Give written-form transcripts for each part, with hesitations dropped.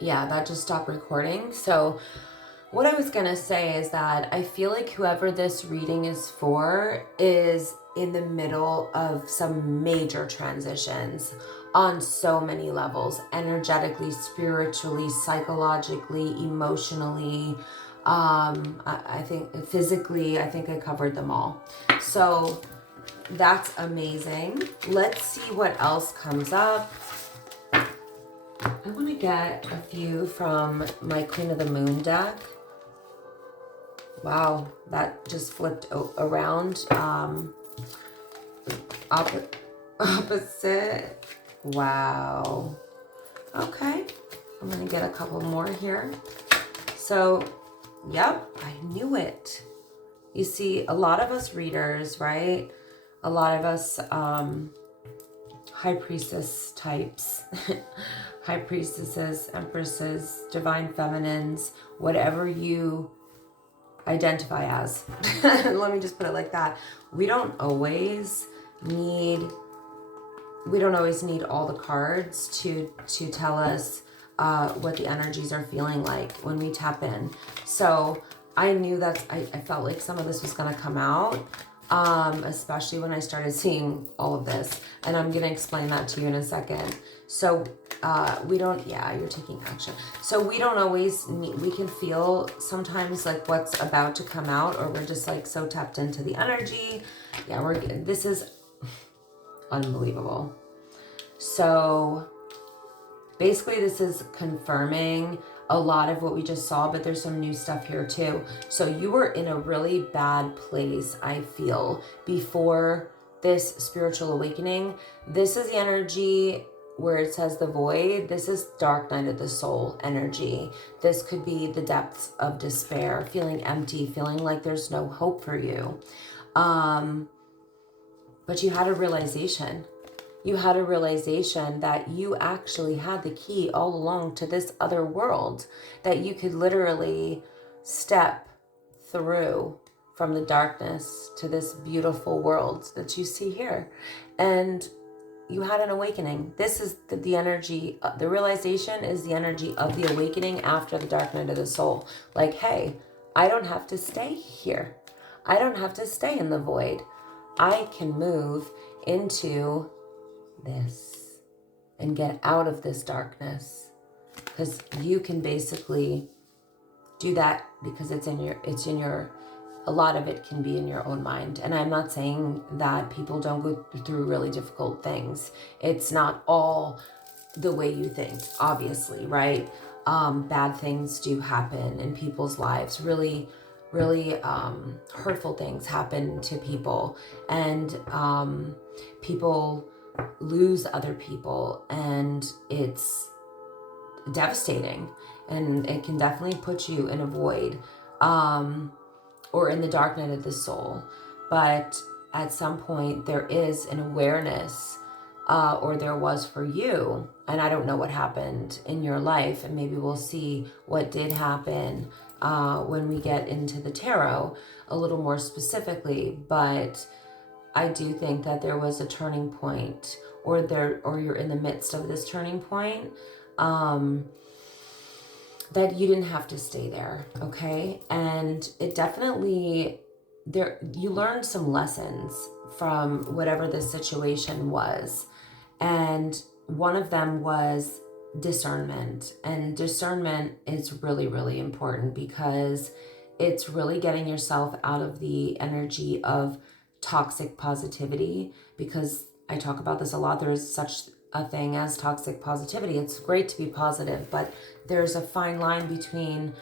Yeah, that just stopped recording. So what I was going to say is that I feel like whoever this reading is for is in the middle of some major transitions on so many levels, energetically, spiritually, psychologically, emotionally. I think physically, I think I covered them all. So that's amazing. Let's see what else comes up. I want to get a few from my Queen of the Moon deck. Wow, that just flipped around. Opposite. Wow. Okay, I'm going to get a couple more here. So, yep, I knew it. You see, a lot of us readers, right? A lot of us high priestess types, high priestesses, empresses, divine feminines, whatever you identify as. Let me just put it like that. We don't always need all the cards to tell us what the energies are feeling like when we tap in. So I knew that I felt like some of this was going to come out, especially when I started seeing all of this. And I'm going to explain that to you in a second. So you're taking action. So we don't always we can feel sometimes like what's about to come out, or we're just like so tapped into the energy. Yeah, this is unbelievable. So basically this is confirming a lot of what we just saw, but there's some new stuff here too. So you were in a really bad place, I feel, before this spiritual awakening. This is the energy where it says the void. This is dark night of the soul energy. This could be the depths of despair, feeling empty, feeling like there's no hope for you. But you had a realization. You had a realization that you actually had the key all along to this other world, that you could literally step through from the darkness to this beautiful world that you see here. And you had an awakening. This is the energy, the realization is the energy of the awakening after the dark night of the soul. Like, hey, I don't have to stay here. I don't have to stay in the void. I can move into this and get out of this darkness, because you can basically do that because it's in your a lot of it can be in your own mind. And I'm not saying that people don't go through really difficult things. It's not all the way you think, obviously, right? Bad things do happen in people's lives. Really hurtful things happen to people, and people lose other people, and it's devastating, and it can definitely put you in a void, or in the dark night of the soul. But at some point there is an awareness, or there was for you, and I don't know what happened in your life, and maybe we'll see what did happen when we get into the tarot a little more specifically. But I do think that there was a turning point, or you're in the midst of this turning point, that you didn't have to stay there, okay? And it definitely, you learned some lessons from whatever the situation was. And one of them was discernment. And discernment is really, really important, because it's really getting yourself out of the energy of toxic positivity, because I talk about this a lot. There is such a thing as toxic positivity. It's great to be positive, but there's a fine line between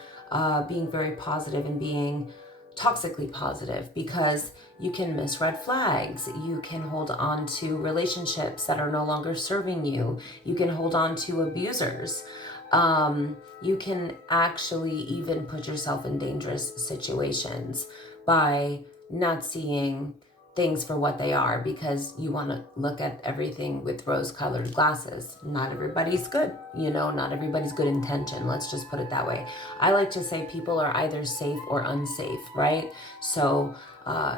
being very positive and being toxically positive, because you can miss red flags. You can hold on to relationships that are no longer serving you. You can hold on to abusers. You can actually even put yourself in dangerous situations by not seeing things for what they are, because you want to look at everything with rose-colored glasses. Not everybody's good, not everybody's good intention. Let's just put it that way. I like to say people are either safe or unsafe, right? So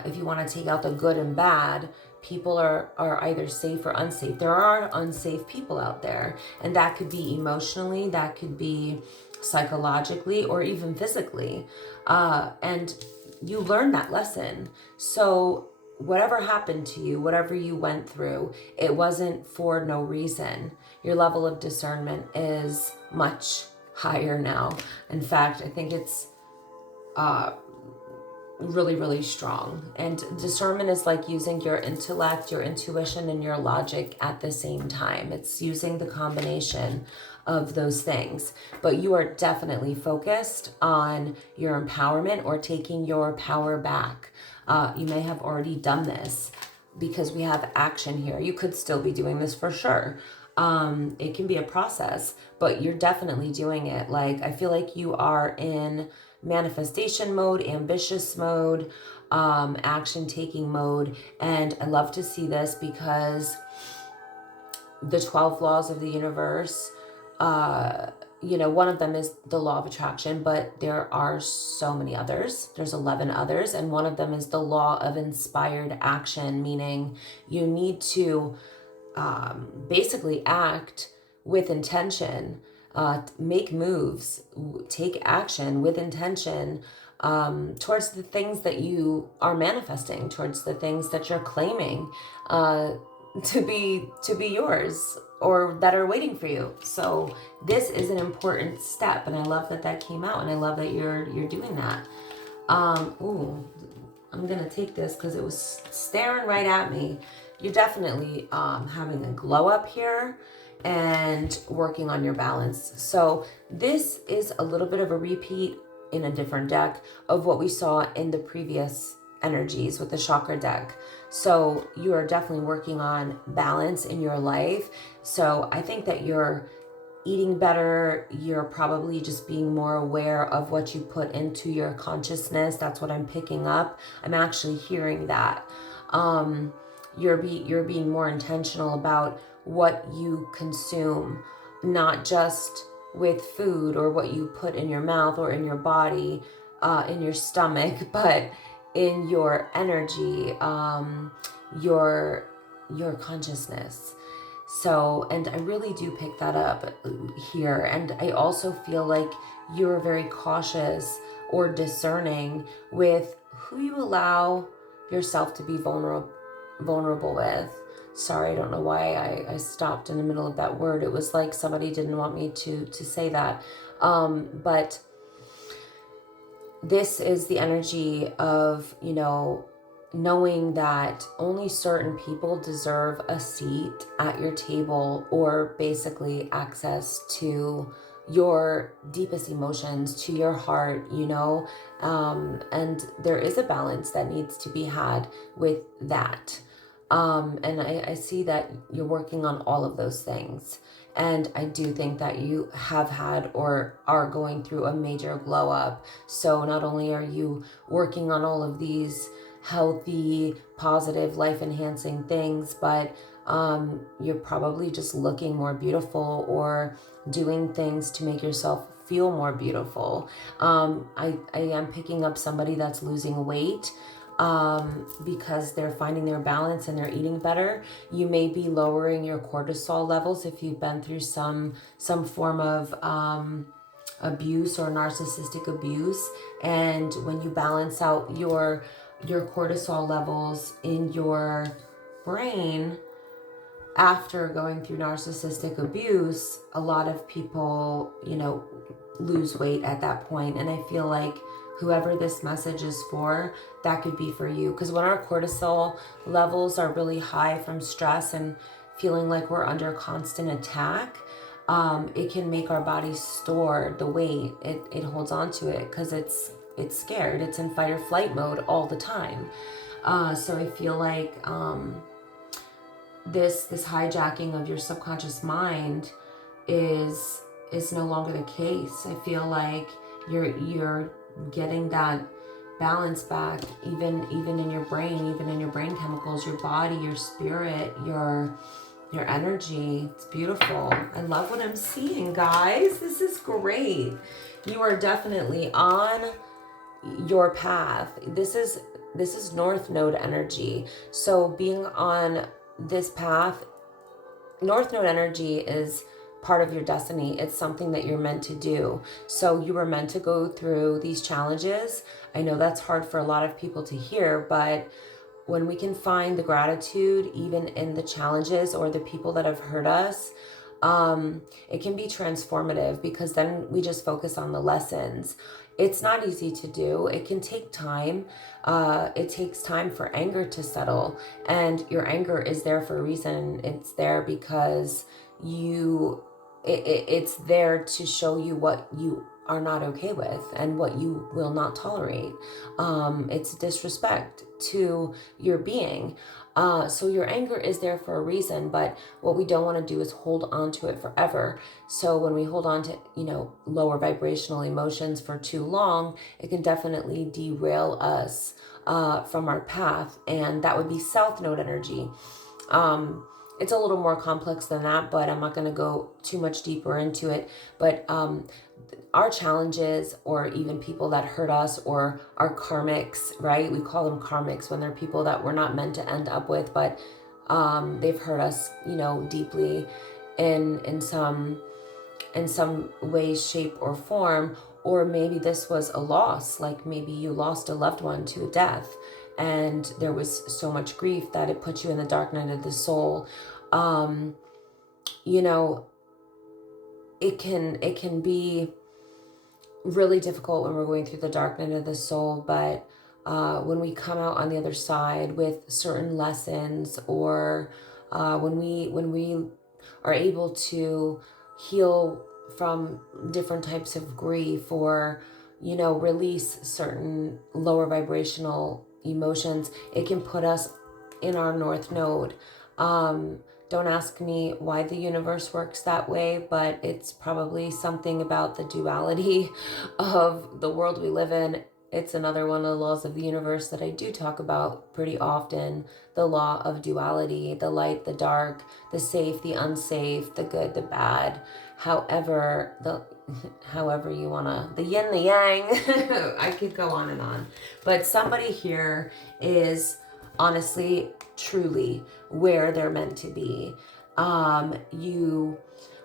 if you want to take out the good and bad, people are either safe or unsafe. There are unsafe people out there, and that could be emotionally, that could be psychologically, or even physically. And you learn that lesson. So whatever happened to you, whatever you went through, it wasn't for no reason. Your level of discernment is much higher now. In fact, I think it's really, really strong. And discernment is like using your intellect, your intuition, and your logic at the same time. It's using the combination of those things. But you are definitely focused on your empowerment or taking your power back. You may have already done this because we have action here. You could still be doing this for sure. It can be a process, but you're definitely doing it. Like, I feel like you are in manifestation mode, ambitious mode, action taking mode. And I love to see this because the 12 laws of the universe, one of them is the law of attraction, but there are so many others. There's 11 others. And one of them is the law of inspired action, meaning you need to basically act with intention, make moves, take action with intention towards the things that you are manifesting, towards the things that you're claiming to be yours or that are waiting for you. So this is an important step, and I love that that came out, and I love that you're doing that. Ooh, I'm gonna take this because it was staring right at me. You're definitely having a glow up here and working on your balance. So this is a little bit of a repeat in a different deck of what we saw in the previous energies with the chakra deck. So you are definitely working on balance in your life. So I think that you're eating better. You're probably just being more aware of what you put into your consciousness. That's what I'm picking up. I'm actually hearing that. You're being more intentional about what you consume, not just with food or what you put in your mouth or in your body, in your stomach, but in your energy, your consciousness. So, and I really do pick that up here. And I also feel like you're very cautious or discerning with who you allow yourself to be vulnerable with. Sorry, I don't know why I stopped in the middle of that word. It was like somebody didn't want me to say that. But this is the energy of, knowing that only certain people deserve a seat at your table, or basically access to your deepest emotions, to your heart, and there is a balance that needs to be had with that. And I see that you're working on all of those things. And I do think that you have had or are going through a major glow up. So not only are you working on all of these healthy, positive, life-enhancing things, but you're probably just looking more beautiful or doing things to make yourself feel more beautiful. I am picking up somebody that's losing weight because they're finding their balance and they're eating better. You may be lowering your cortisol levels if you've been through some form of abuse or narcissistic abuse. And when you balance out your cortisol levels in your brain after going through narcissistic abuse, a lot of people, lose weight at that point. And I feel like whoever this message is for, that could be for you. Because when our cortisol levels are really high from stress and feeling like we're under constant attack, it can make our body store the weight. It holds on to it because it's scared. It's in fight or flight mode all the time. So I feel like this hijacking of your subconscious mind is no longer the case. I feel like you're getting that balance back, even in your brain, even in your brain chemicals, your body, your spirit, your energy. It's beautiful. I love what I'm seeing, guys. This is great. You are definitely on your path. This is this is North Node energy. So being on this path, North Node energy is part of your destiny. It's something that you're meant to do. So you were meant to go through these challenges. I know that's hard for a lot of people to hear, but when we can find the gratitude even in the challenges or the people that have hurt us, it can be transformative, because then we just focus on the lessons. It's not easy to do. It can take time. It takes time for anger to settle, and your anger is there for a reason. It's there because it's there to show you what you are not okay with and what you will not tolerate. It's disrespect to your being. So your anger is there for a reason, but what we don't want to do is hold on to it forever. So when we hold on to, lower vibrational emotions for too long, it can definitely derail us from our path, and that would be South Node energy. It's a little more complex than that, but I'm not going to go too much deeper into it. But our challenges, or even people that hurt us, or our karmics, right? We call them karmics when they're people that we're not meant to end up with, but they've hurt us, deeply in some way, shape, or form. Or maybe this was a loss, like maybe you lost a loved one to a death, and there was so much grief that it put you in the dark night of the soul. It can be really difficult when we're going through the dark night of the soul, but when we come out on the other side with certain lessons, or when we are able to heal from different types of grief, or release certain lower vibrational emotions, it can put us in our North Node. Don't ask me why the universe works that way, but it's probably something about the duality of the world we live in. It's another one of the laws of the universe that I do talk about pretty often. The law of duality, the light, the dark, the safe, the unsafe, the good, the bad. However you wanna, the yin, the yang. I could go on and on. But somebody here is honestly, truly where they're meant to be. You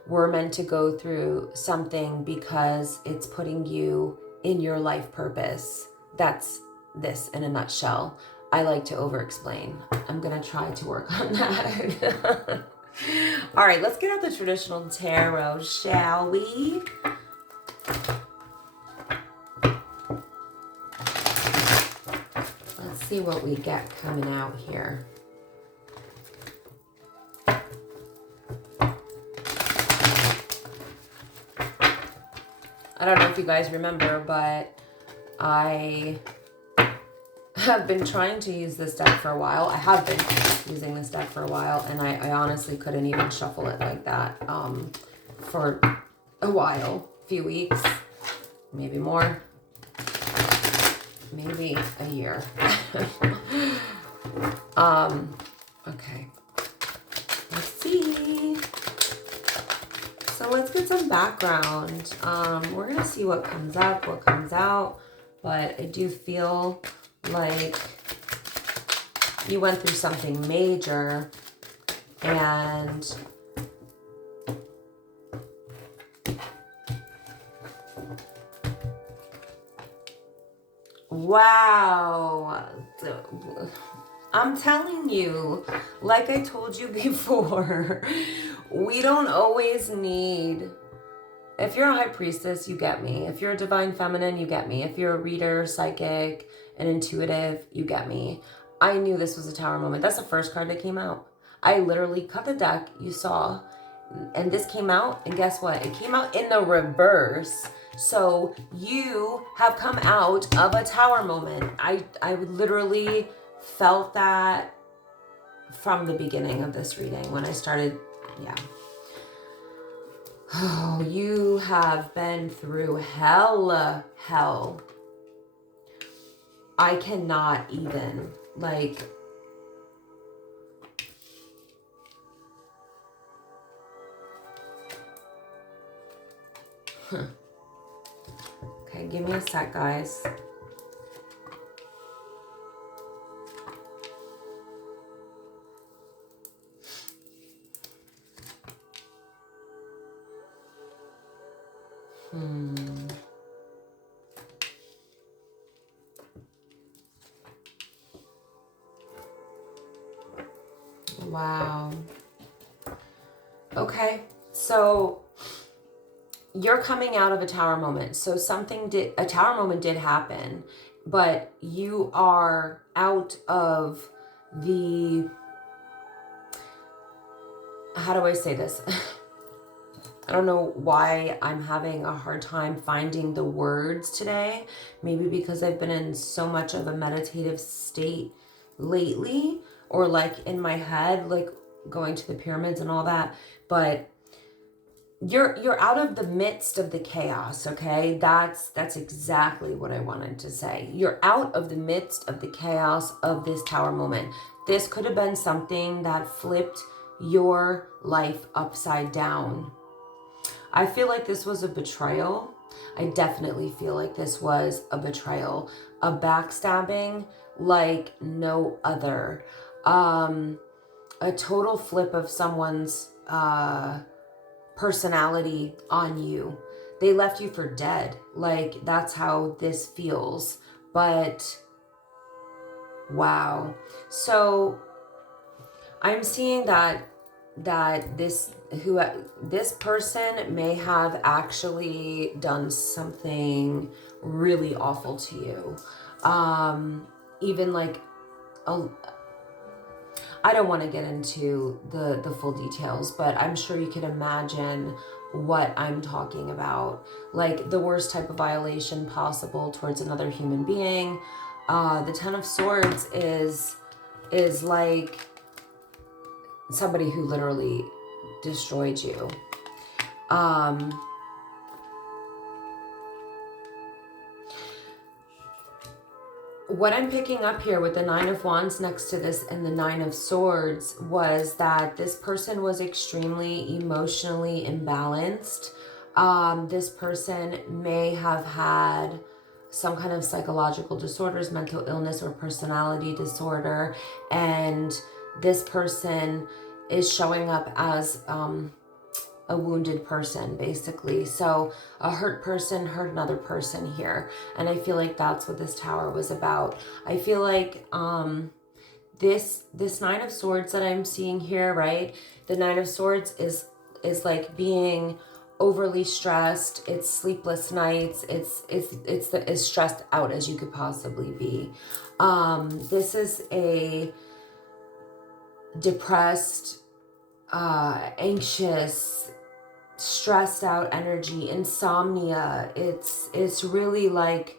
were meant to go through something because it's putting you in your life purpose. That's this in a nutshell. I like to over-explain. I'm gonna try to work on that. All right, let's get out the traditional tarot, shall we? Let's see what we get coming out here. I don't know if you guys remember, but I have been trying to use this deck for a while. I have been using this deck for a while, and I honestly couldn't even shuffle it like that for a while, a few weeks, maybe more, maybe a year. Okay, let's see. So let's get some background. We're gonna see what comes up, what comes out, but I do feel like you went through something major, and wow. I'm telling you, like I told you before, we don't always need... If you're a high priestess, you get me. If you're a divine feminine, you get me. If you're a reader, psychic, and intuitive, you get me. I knew this was a tower moment. That's the first card that came out. I literally cut the deck, you saw, and this came out, and guess what? It came out in the reverse. So you have come out of a tower moment. I literally felt that from the beginning of this reading when I started, yeah. Oh, you have been through hell. I cannot even, like... Okay, give me a sec, guys. Wow. Okay, so you're coming out of a tower moment. So a tower moment did happen, but you are out of the, how do I say this? I don't know why I'm having a hard time finding the words today. Maybe because I've been in so much of a meditative state lately, or like in my head, like going to the pyramids and all that. But you're out of the midst of the chaos, okay? That's exactly what I wanted to say. You're out of the midst of the chaos of this tower moment. This could have been something that flipped your life upside down. I feel like this was a betrayal. I definitely feel like this was a betrayal, a backstabbing like no other. A total flip of someone's personality on you. They left you for dead. Like, that's how this feels. But wow. So I'm seeing that this person may have actually done something really awful to you. Even like I don't want to get into the full details, but I'm sure you can imagine what I'm talking about. Like the worst type of violation possible towards another human being. The Ten of Swords is like somebody who literally destroyed you. What I'm picking up here with the Nine of Wands next to this and the Nine of Swords was that this person was extremely emotionally imbalanced. This person may have had some kind of psychological disorders, mental illness, or personality disorder. And this person is showing up as a wounded person, basically. So a hurt person hurt another person here. And I feel like that's what this tower was about. I feel like this Nine of Swords that I'm seeing here, right? The Nine of Swords is like being overly stressed. It's sleepless nights. It's as stressed out as you could possibly be. This is a depressed, anxious, stressed out energy, insomnia. It's really like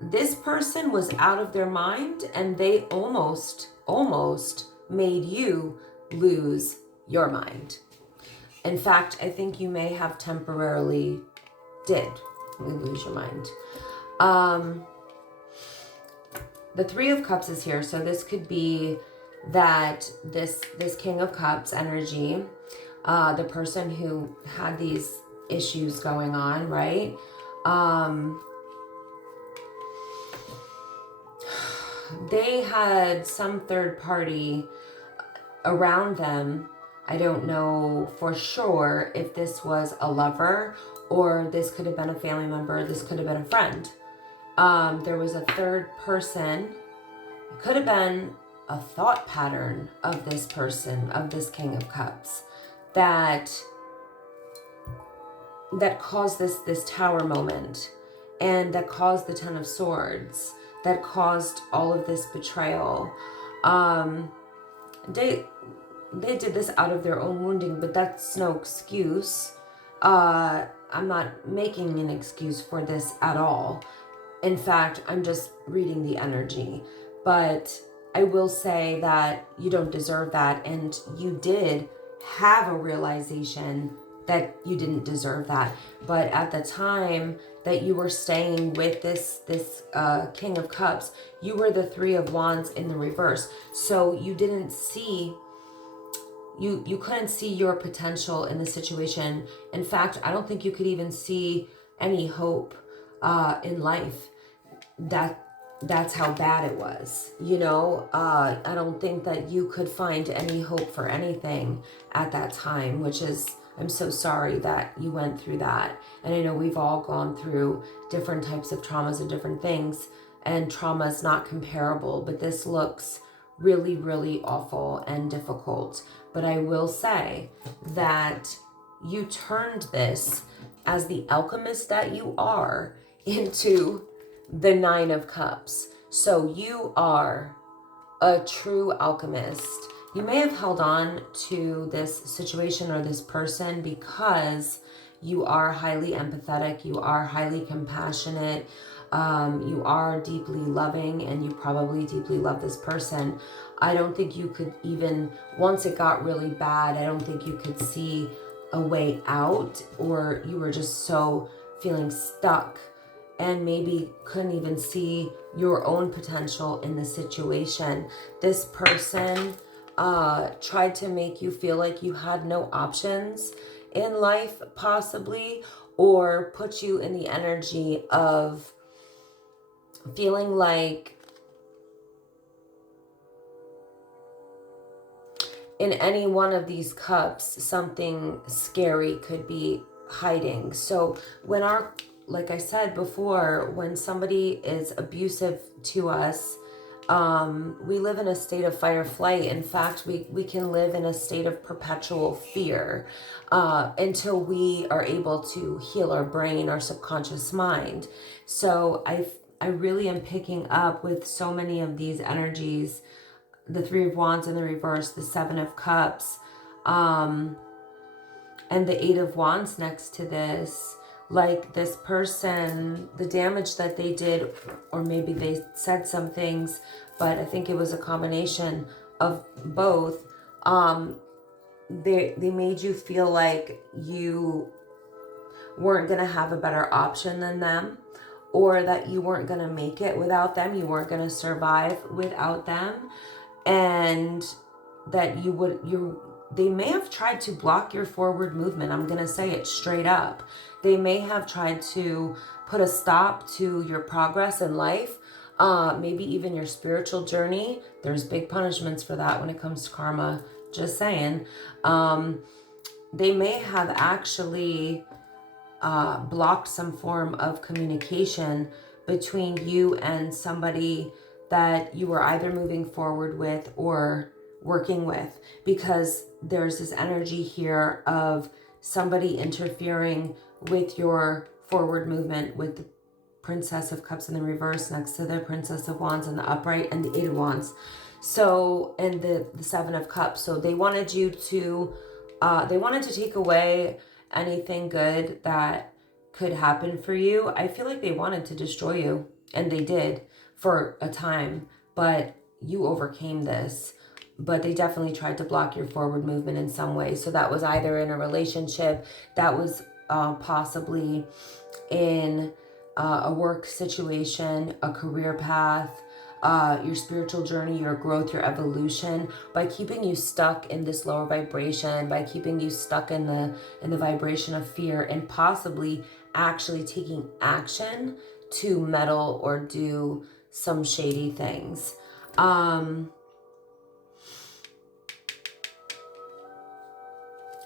this person was out of their mind and they almost made you lose your mind. In fact, I think you may have temporarily did lose your mind. The Three of Cups is here, so this could be that this King of Cups energy, the person who had these issues going on, right? They had some third party around them. I don't know for sure if this was a lover or this could have been a family member. This could have been a friend. There was a third person. It could have been a thought pattern of this person, of this King of Cups, that caused this tower moment, and that caused the Ten of Swords, that caused all of this betrayal. They did this out of their own wounding, but that's no excuse. I'm not making an excuse for this at all. In fact, I'm just reading the energy. But I will say that you don't deserve that, and you did have a realization that you didn't deserve that. But at the time that you were staying with this King of Cups, you were the Three of Wands in the reverse. So you didn't see, you couldn't see your potential in the situation. In fact, I don't think you could even see any hope in life. That's how bad it was, you know. I don't think that you could find any hope for anything at that time, which is I'm so sorry that you went through that. And I know we've all gone through different types of traumas and different things, and trauma is not comparable, but this looks really, really awful and difficult. But I will say that you turned this, as the alchemist that you are, into the Nine of Cups. So you are a true alchemist. You may have held on to this situation or this person because you are highly empathetic, you are highly compassionate, you are deeply loving, and you probably deeply love this person. I don't think you could even, once it got really bad, I don't think you could see a way out, or you were just so feeling stuck and maybe couldn't even see your own potential in the situation. This person tried to make you feel like you had no options in life, possibly, or put you in the energy of feeling like in any one of these cups, something scary could be hiding. So when like I said before, when somebody is abusive to us, we live in a state of fight or flight. In fact, we can live in a state of perpetual fear until we are able to heal our brain, our subconscious mind. So I really am picking up with so many of these energies, the Three of Wands in the reverse, the Seven of Cups, and the Eight of Wands next to this. Like this person, the damage that they did, or maybe they said some things, but I think it was a combination of both. They made you feel like you weren't going to have a better option than them, or that you weren't going to make it without them, you weren't going to survive without them, and that they may have tried to block your forward movement. I'm going to say it straight up. They may have tried to put a stop to your progress in life, maybe even your spiritual journey. There's big punishments for that when it comes to karma. Just saying. They may have actually blocked some form of communication between you and somebody that you were either moving forward with or working with, because there's this energy here of somebody interfering with your forward movement, with the Princess of Cups in the reverse next to the Princess of Wands in the upright, and the Eight of Wands. So, and the Seven of Cups. So they wanted you to, they wanted to take away anything good that could happen for you. I feel like they wanted to destroy you, and they did for a time, but you overcame this. But they definitely tried to block your forward movement in some way. So that was either in a relationship, that was possibly in a work situation, a career path, your spiritual journey, your growth, your evolution, by keeping you stuck in this lower vibration, by keeping you stuck in the vibration of fear, and possibly actually taking action to meddle or do some shady things.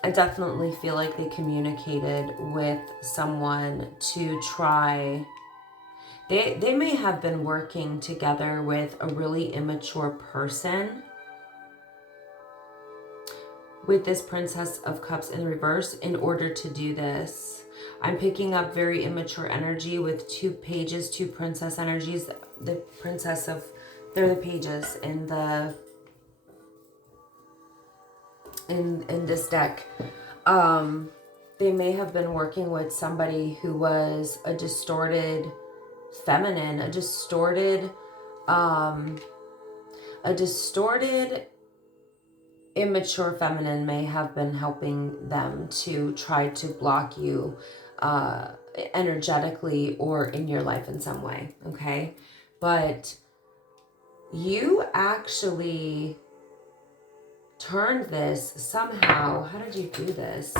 I definitely feel like they communicated with someone to try. They may have been working together with a really immature person. With this Princess of Cups in reverse, in order to do this. I'm picking up very immature energy with two pages, two princess energies. The princess of, they're the pages in the in this deck. They may have been working with somebody who was a distorted feminine, a distorted immature feminine may have been helping them to try to block you energetically or in your life in some way, okay? But you actually turned this somehow, how did you do this,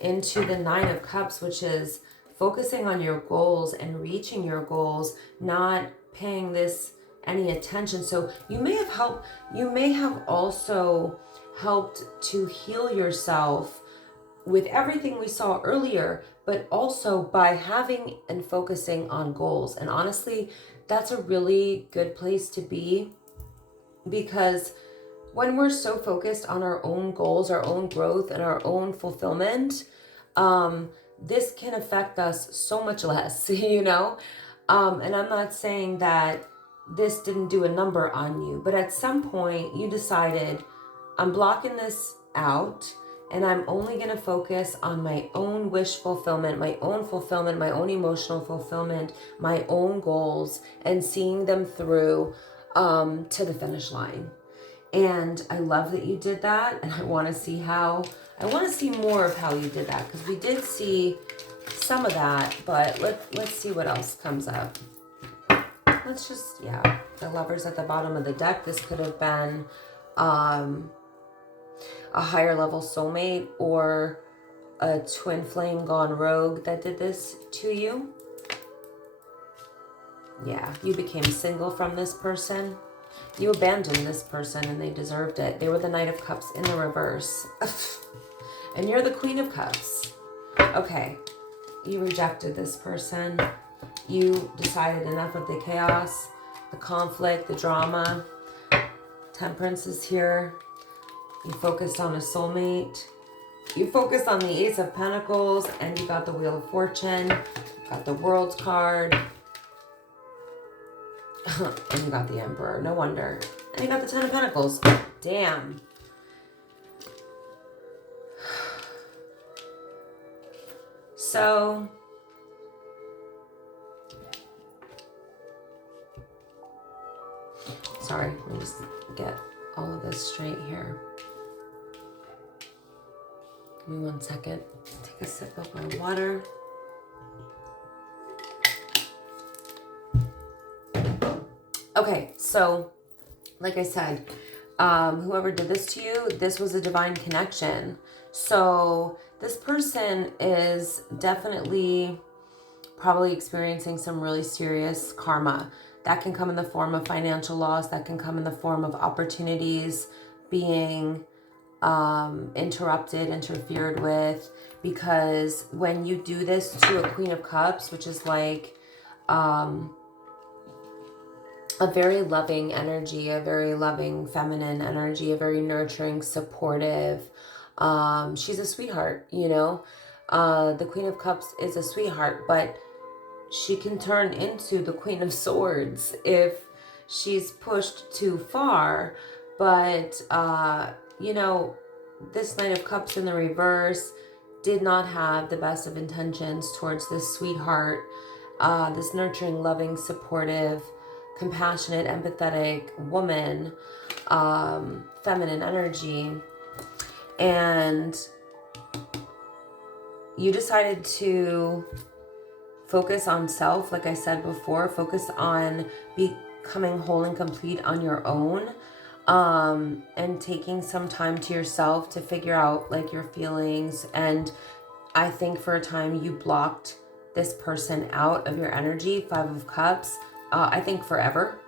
into the Nine of Cups, which is focusing on your goals and reaching your goals, not paying this any attention. So you may have also helped to heal yourself with everything we saw earlier, but also by having and focusing on goals. And honestly, that's a really good place to be, because when we're so focused on our own goals, our own growth, and our own fulfillment, this can affect us so much less, you know? And I'm not saying that this didn't do a number on you, but at some point you decided, I'm blocking this out, and I'm only going to focus on my own wish fulfillment, my own emotional fulfillment, my own goals, and seeing them through to the finish line. And I love that you did that, and I want to see more of how you did that, because we did see some of that, but let's see what else comes up. Let's just, the Lovers at the bottom of the deck. This could have been a higher level soulmate or a twin flame gone rogue that did this to you. Yeah, you became single from this person. You abandoned this person and they deserved it. They were the Knight of Cups in the reverse. And you're the Queen of Cups. Okay, you rejected this person. You decided enough of the chaos, the conflict, the drama. Temperance is here. You focused on a soulmate. You focused on the Ace of Pentacles, and you got the Wheel of Fortune. You got the World card. And you got the Emperor. No wonder. And you got the Ten of Pentacles. Damn. So, sorry, let me just get all of this straight here. Give me 1 second. Take a sip of my water. Okay, so like I said, whoever did this to you, this was a divine connection. So this person is definitely probably experiencing some really serious karma. That can come in the form of financial loss. That can come in the form of opportunities being interfered with. Because when you do this to a Queen of Cups, which is like a very loving energy, a very loving feminine energy, a very nurturing, supportive. She's a sweetheart, you know. The Queen of Cups is a sweetheart, but she can turn into the Queen of Swords if she's pushed too far. But, you know, this Knight of Cups in the reverse did not have the best of intentions towards this sweetheart, this nurturing, loving, supportive, compassionate, empathetic woman, feminine energy. And you decided to focus on self, like I said before, focus on becoming whole and complete on your own, and taking some time to yourself to figure out like your feelings. And I think for a time you blocked this person out of your energy. Five of Cups. I think forever,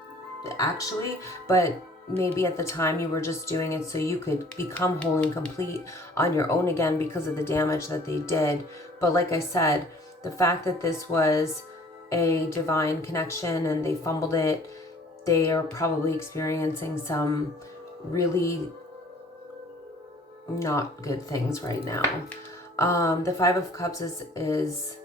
actually, but maybe at the time you were just doing it so you could become whole and complete on your own again because of the damage that they did. But like I said, the fact that this was a divine connection and they fumbled it, they are probably experiencing some really not good things right now. The Five of Cups is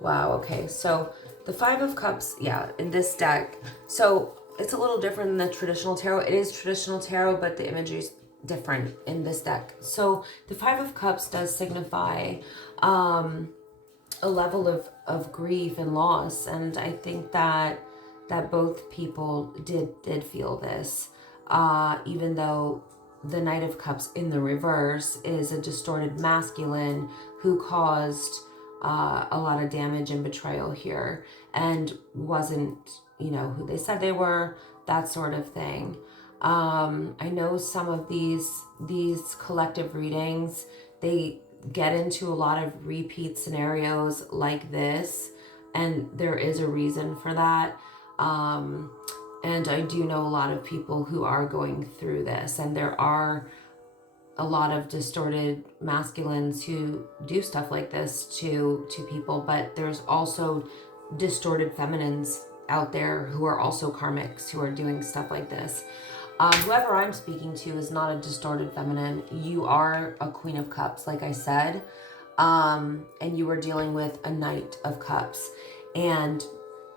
wow, okay, so the Five of Cups, in this deck, so it's a little different than the traditional tarot. It is traditional tarot, but the imagery is different in this deck. So the Five of Cups does signify a level of grief and loss, and I think that both people did feel this, even though the Knight of Cups in the reverse is a distorted masculine who caused a lot of damage and betrayal here and wasn't, you know, who they said they were, that sort of thing. I know some of these collective readings, they get into a lot of repeat scenarios like this, and there is a reason for that. And I do know a lot of people who are going through this, and there are a lot of distorted masculines who do stuff like this to people, but there's also distorted feminines out there who are also karmics who are doing stuff like this. Whoever I'm speaking to is not a distorted feminine. You are a Queen of Cups, like I said, and you are dealing with a Knight of Cups. And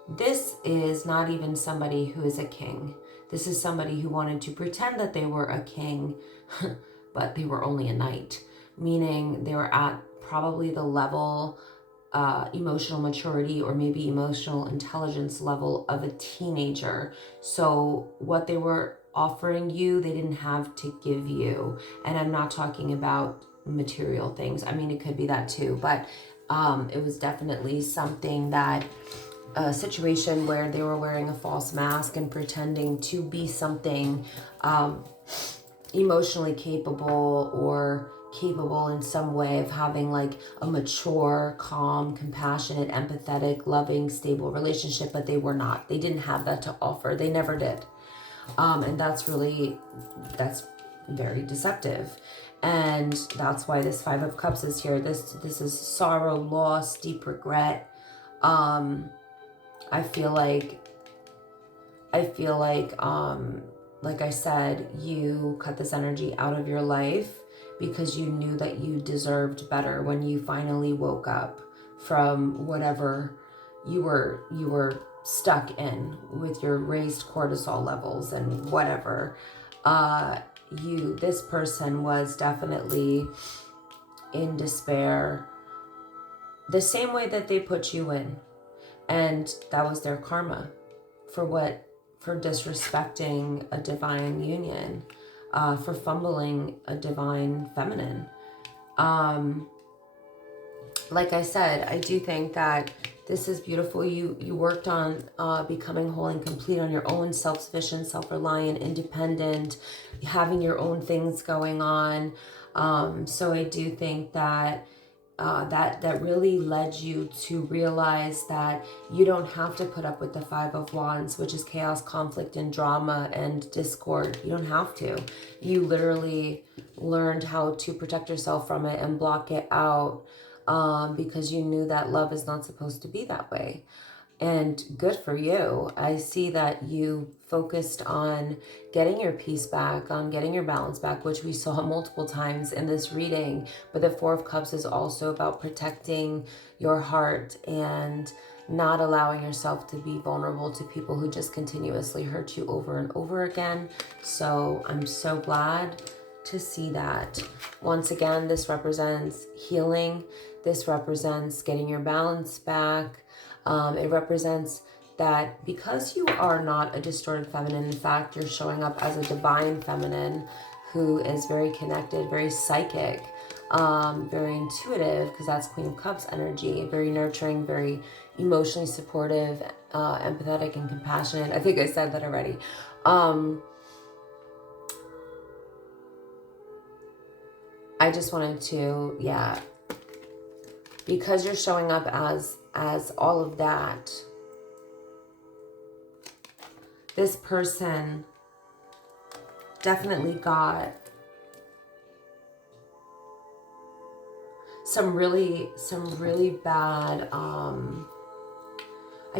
this is not even somebody who is a king. This is somebody who wanted to pretend that they were a king, but they were only a knight, meaning they were at probably the level, emotional maturity or maybe emotional intelligence level of a teenager. So what they were offering you, they didn't have to give you. And I'm not talking about material things. I mean, it could be that too, but it was definitely something that, a situation where they were wearing a false mask and pretending to be something emotionally capable or capable in some way of having like a mature, calm, compassionate, empathetic, loving, stable relationship, but they were not. They didn't have that to offer. They never did. And that's very deceptive. And that's why this Five of Cups is here. This is sorrow, loss, deep regret. I feel like, like I said, you cut this energy out of your life because you knew that you deserved better when you finally woke up from whatever you were stuck in with your raised cortisol levels and whatever. This person was definitely in despair, the same way that they put you in. And that was their karma for disrespecting a divine union, for fumbling a divine feminine. Like I said, I do think that this is beautiful. You worked on becoming whole and complete on your own, self-sufficient, self-reliant, independent, having your own things going on. So I do think that that really led you to realize that you don't have to put up with the Five of Wands, which is chaos, conflict, and drama and discord. You don't have to. You literally learned how to protect yourself from it and block it out, because you knew that love is not supposed to be that way. And good for you. I see that you focused on getting your peace back, on getting your balance back, which we saw multiple times in this reading. But the Four of Cups is also about protecting your heart and not allowing yourself to be vulnerable to people who just continuously hurt you over and over again. So I'm so glad to see that. Once again, this represents healing. This represents getting your balance back. It represents that because you are not a distorted feminine, in fact, you're showing up as a divine feminine who is very connected, very psychic, very intuitive, because that's Queen of Cups energy, very nurturing, very emotionally supportive, empathetic, and compassionate. I think I said that already. I just wanted to, because you're showing up as all of that, this person definitely got some really bad, I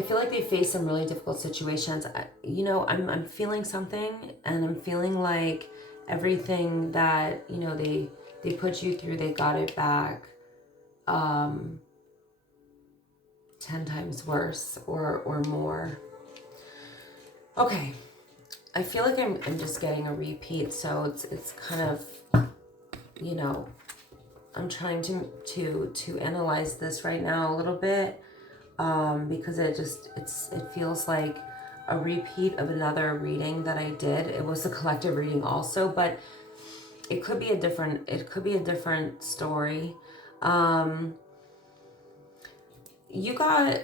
feel like they faced some really difficult situations. I'm feeling something, and I'm feeling like everything that, they put you through, they got it back 10 times worse or more. Okay, I feel like I'm just getting a repeat, so it's kind of, I'm trying to analyze this right now a little bit, because it feels like a repeat of another reading that I did. It was a collective reading also, but it could be a different story. You got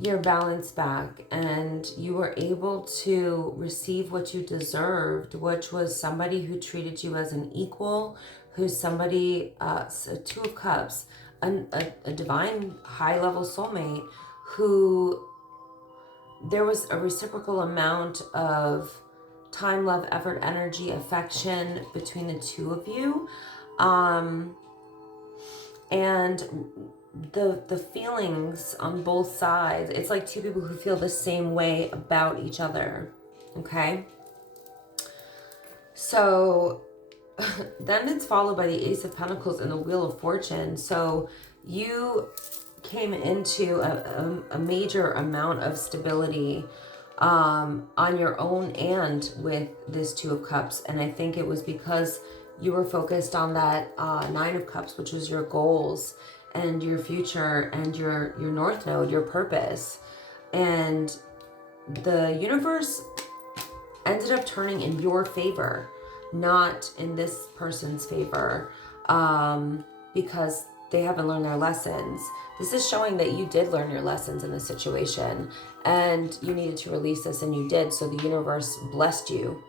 your balance back, and you were able to receive what you deserved, which was somebody who treated you as an equal, who's somebody, Two of Cups, a divine high-level soulmate who there was a reciprocal amount of time, love, effort, energy, affection between the two of you. And the feelings on both sides, it's like two people who feel the same way about each other. Okay, so then it's followed by the Ace of Pentacles and the Wheel of Fortune. So you came into a major amount of stability on your own and with this Two of Cups. And I think it was because you were focused on that Nine of Cups, which was your goals and your future and your North Node, your purpose. And the universe ended up turning in your favor, not in this person's favor, because they haven't learned their lessons. This is showing that you did learn your lessons in this situation and you needed to release this, and you did. So the universe blessed you.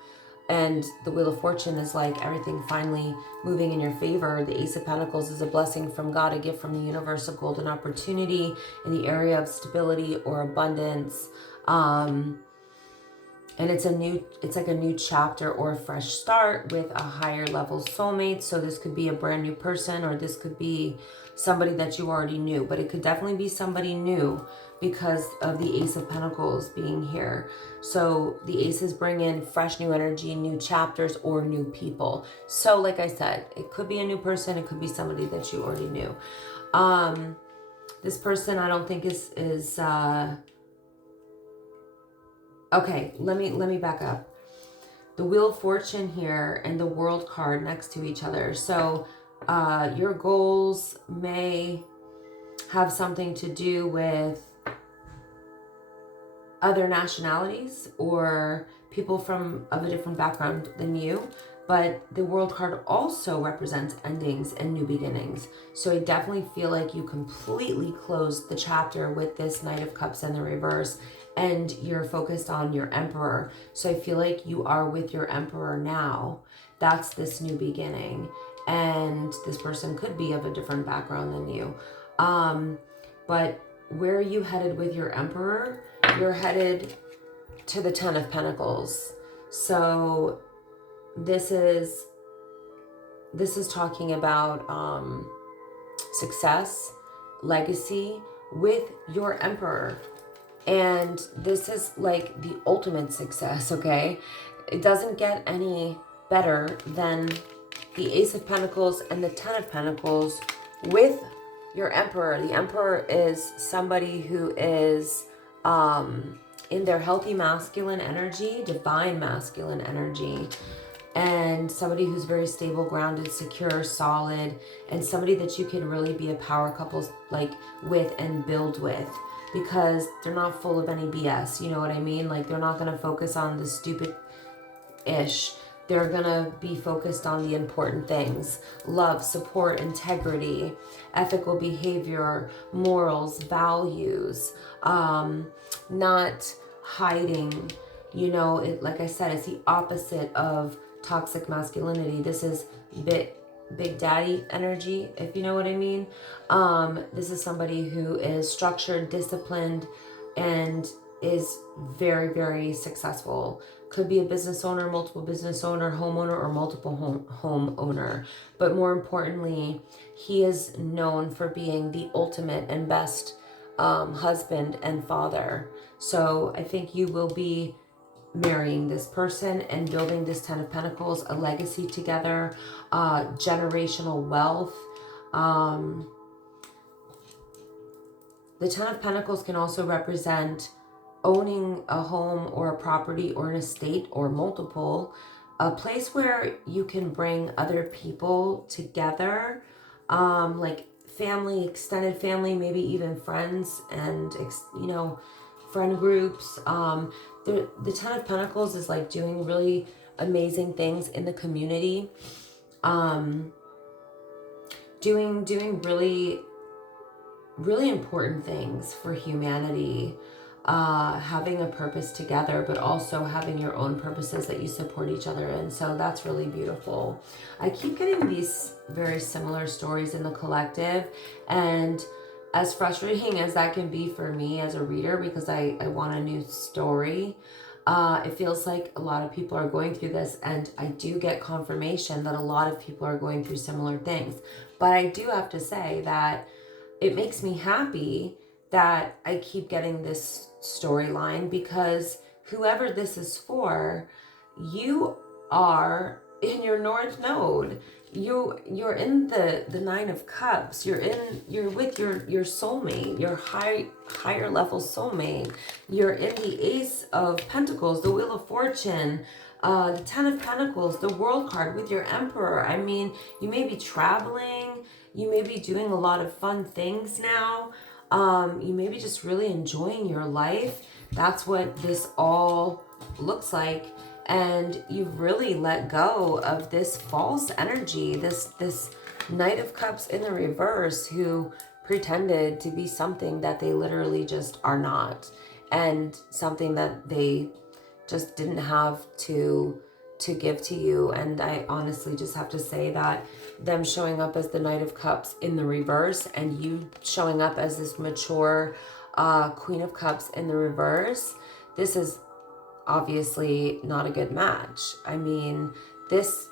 And the Wheel of Fortune is like everything finally moving in your favor. The Ace of Pentacles is a blessing from God, a gift from the universe, a golden opportunity in the area of stability or abundance. And it's like a new chapter or a fresh start with a higher level soulmate. So this could be a brand new person, or this could be somebody that you already knew, but it could definitely be somebody new because of the Ace of Pentacles being here. So the aces bring in fresh new energy, new chapters, or new people. So like I said, it could be a new person, it could be somebody that you already knew. This person I don't think is okay, let me back up. The Wheel of Fortune here and the World card next to each other. So your goals may have something to do with other nationalities or people of a different background than you. But the World card also represents endings and new beginnings. So I definitely feel like you completely closed the chapter with this Knight of Cups in the reverse, and you're focused on your Emperor. So I feel like you are with your Emperor now. That's this new beginning. And this person could be of a different background than you. But where are you headed with your Emperor? You're headed to the Ten of Pentacles. So this is talking about success, legacy with your Emperor. And this is like the ultimate success, okay? It doesn't get any better than the Ace of Pentacles and the Ten of Pentacles with your Emperor. The Emperor is somebody who is in their healthy masculine energy, divine masculine energy, and somebody who's very stable, grounded, secure, solid, and somebody that you can really be a power couple like with and build with, because they're not full of any BS. You know what I mean? Like, they're not going to focus on the stupid-ish. They're going to be focused on the important things: love, support, integrity, ethical behavior, morals, values, not hiding. You know, like I said, it's the opposite of toxic masculinity. This is big daddy energy, if you know what I mean. This is somebody who is structured, disciplined, and is very, very successful. Could be a business owner, multiple business owner, homeowner, or multiple home owner. But more importantly, he is known for being the ultimate and best husband and father. So I think you will be marrying this person and building this Ten of Pentacles, a legacy together, generational wealth. The Ten of Pentacles can also represent owning a home or a property or an estate or multiple, a place where you can bring other people together, like family, extended family, maybe even friends and, friend groups. The Ten of Pentacles is like doing really amazing things in the community, doing really, really important things for humanity, having a purpose together, but also having your own purposes that you support each other in. So that's really beautiful. I keep getting these very similar stories in the collective, and as frustrating as that can be for me as a reader, because I want a new story, It feels like a lot of people are going through this, and I do get confirmation that a lot of people are going through similar things. But I do have to say that it makes me happy that I keep getting this storyline, because whoever this is for, you are in your North Node. You're in the Nine of Cups. You're with your soulmate, your higher level soulmate. You're in the Ace of Pentacles, the Wheel of Fortune, the Ten of Pentacles, the World card with your Emperor. I mean, you may be traveling, you may be doing a lot of fun things now. You may be just really enjoying your life. That's what this all looks like. And you've really let go of this false energy, this Knight of Cups in the reverse, who pretended to be something that they literally just are not, and something that they just didn't have to give to you. And I honestly just have to say that them showing up as the Knight of Cups in the reverse, and you showing up as this mature Queen of Cups in the reverse, this is obviously not a good match. I mean, this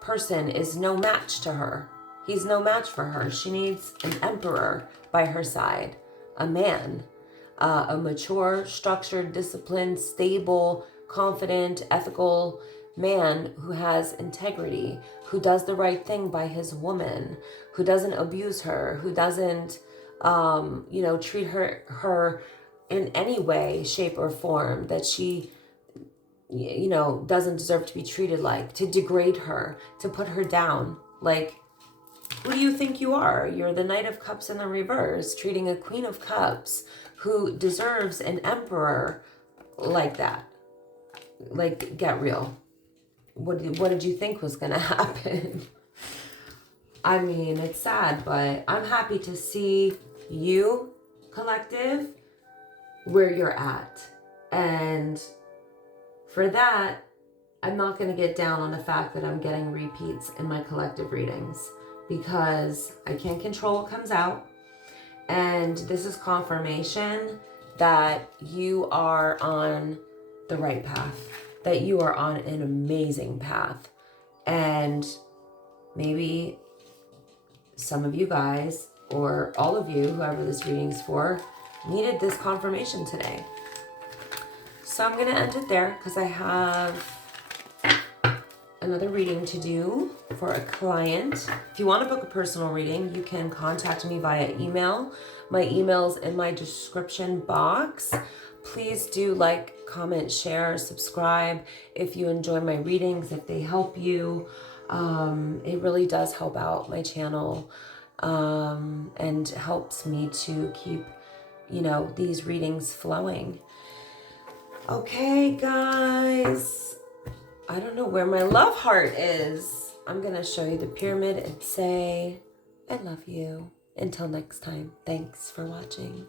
person is no match to her. He's no match for her. She needs an emperor by her side, a man, a mature, structured, disciplined, stable, confident, ethical man who has integrity, who does the right thing by his woman, who doesn't abuse her, who doesn't, treat her in any way, shape, or form that she doesn't deserve to be treated like, to degrade her, to put her down. Like, who do you think you are? You're the Knight of Cups in the reverse, treating a Queen of Cups who deserves an emperor like that. Like, get real. What did you think was going to happen? I mean, it's sad, but I'm happy to see you, collective, where you're at. And for that, I'm not going to get down on the fact that I'm getting repeats in my collective readings, because I can't control what comes out. And this is confirmation that you are on the right path, that you are on an amazing path. And maybe some of you guys, or all of you, whoever this reading's for, needed this confirmation today. So I'm going to end it there, because I have another reading to do for a client. If you want to book a personal reading, you can contact me via email. My email's in my description box. Please do like, comment, share, subscribe if you enjoy my readings, if they help you. It really does help out my channel, and helps me to keep, these readings flowing. Okay, guys, I don't know where my love heart is. I'm going to show you the pyramid and say, I love you. Until next time, thanks for watching.